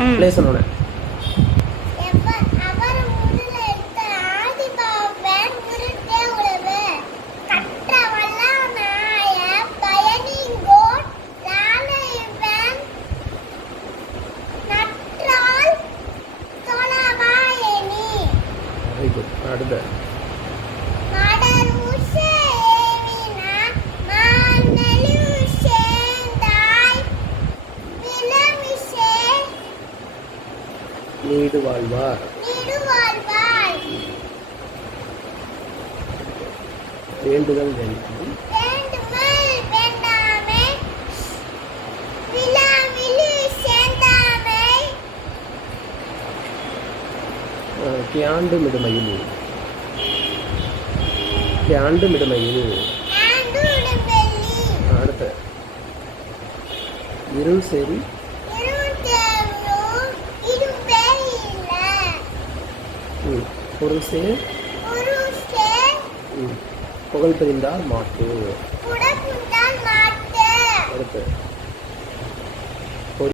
Play சொன்னோன்னே very good. அடுத்து need வாழ்வார். வேண்டுதல் வேண்டும். கியாண்டு மிடுமையில். கியாண்டு மிடுமையில். அடுத்து இருள் சரி பொருள் சேர் புகழ் பிரிந்தால் மாட்டு. அடுத்து